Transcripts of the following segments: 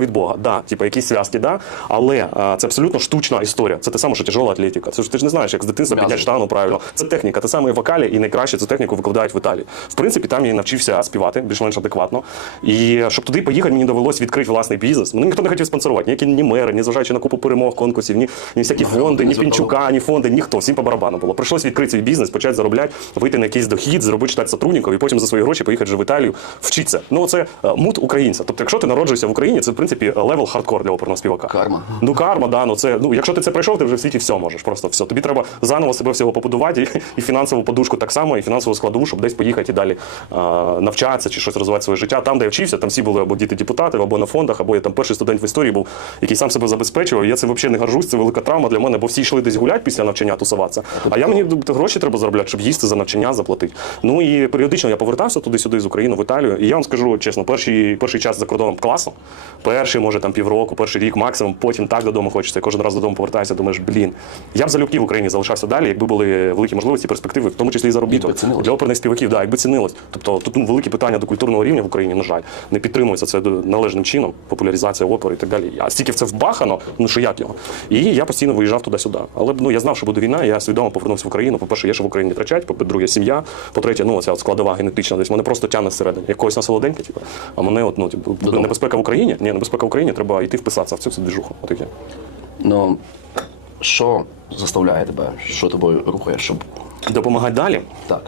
від Бога, да, типу якісь зв'язки, да, але а, це абсолютно штучна історія. Це те саме, що тяжела атлетика. Це ж ти ж не знаєш, як з дитинства підняти штангу правильно. Це техніка, те саме і вокалі, і найкраще цю техніку викладають в Італії. В принципі, там я навчився співати більш-менш адекватно. І щоб туди поїхати, мені довелось відкрити власний бізнес. Мене ніхто не хотів спонсорувати, ніякі ні мери, ні зважаючи на купу перемог, конкурсів, ні, ні всякі фонди, ні Пінчука, ні фонди, ніхто. Всім по барабану було. Прийшлось відкрити свій бізнес, почати заробляти, вийти на якийсь дохід, зробити штат сотрудників і потім за свої гроші поїхати вже в Італію вчитися. Ну це е, мут українця. Тобто, якщо ти народжуєшся в Україні, це принципі левел хардкор для оперного співака. Карма. Ну карма, да, ну це ну якщо ти це пройшов, ти вже в світі все можеш. Просто все. Тобі треба заново себе всього побудувати, і, і фінансову подушку так само, і фінансову складову, щоб десь поїхати і далі а, навчатися чи щось розвивати своє життя. Там, де я вчився, там всі були або діти депутатів, або на фондах, або я там перший студент в історії був, який сам себе забезпечував. Я це взагалі не горжусь, це велика травма для мене, бо всі йшли десь гуляти після навчання, тусуватися. А я мені гроші треба заробляти, щоб їсти за навчання, заплатити. Ну і періодично я повертався туди-сюди з України в Італію. І я вам скажу чесно, перший, перший час за кордоном класно. Перший, може, там півроку, перший рік максимум, потім так додому хочеться. Кожен раз додому повертаюся, думаєш, блін. Я б залюбки в Україні залишався далі, якби були великі можливості, перспективи, в тому числі і заробіток. Для оперних співаків, да, якби цінилось. Тобто тут ну, великі питання до культурного рівня в Україні, на жаль, не підтримується це належним чином, популяризація опери і так далі. А стільки в це вбахано, ну що як його. І я постійно виїжджав туди-сюди. Але ну я знав, що буде війна, я свідомо повернувся в Україну. По-перше, є що в Україні втрачать, по-друге, сім'я. По-третє, ну ця складова генетична десь мене просто тягне зсередини. Якогось на солоденьке, типу. А мене от ну типу, небезпека в Україні. Ні, небезпека в Україні, треба йти вписатися в цю движуху. Отаке. Ну, що заставляє тебе, що тобою рухає, щоб Допомагати далі. так.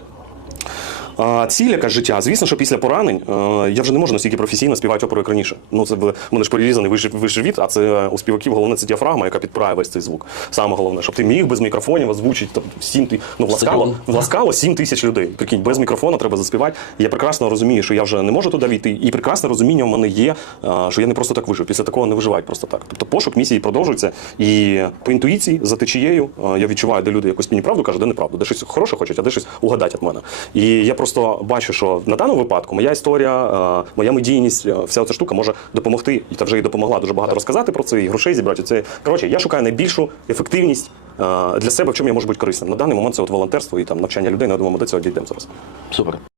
А, ціль яка життя. Звісно, що після поранень е, я вже не можу настільки професійно співати оперу, як раніше. Ну це в мене ж перерізаний вищий, від, а це у співаків головне це діафрагма, яка підправить весь цей звук. Саме головне, щоб ти міг без мікрофонів озвучити там сім ти. Ну, власкало, власкало 7 тисяч людей. Прикинь, без мікрофона треба заспівати. Я прекрасно розумію, що я вже не можу туди війти. І прекрасне розуміння в мене є, е, що я не просто так вижив. Після такого не виживають просто так. Тобто пошук місії продовжується. І по інтуїції, за течією, е, я відчуваю, де люди якусь мені правду кажуть, де неправду, де щось хороше хочуть, а де щось угадати від мене. І я просто бачу, що на даному випадку моя історія, е, моя медійність, е, вся ця штука може допомогти, і та вже і допомогла дуже багато розказати про це, і грошей зібрати. Це коротше, я шукаю найбільшу ефективність е, для себе, в чому я можу бути корисним. На даний момент це от волонтерство і там навчання людей. Ну, я думаю, ми до цього дійдемо зараз. Супер.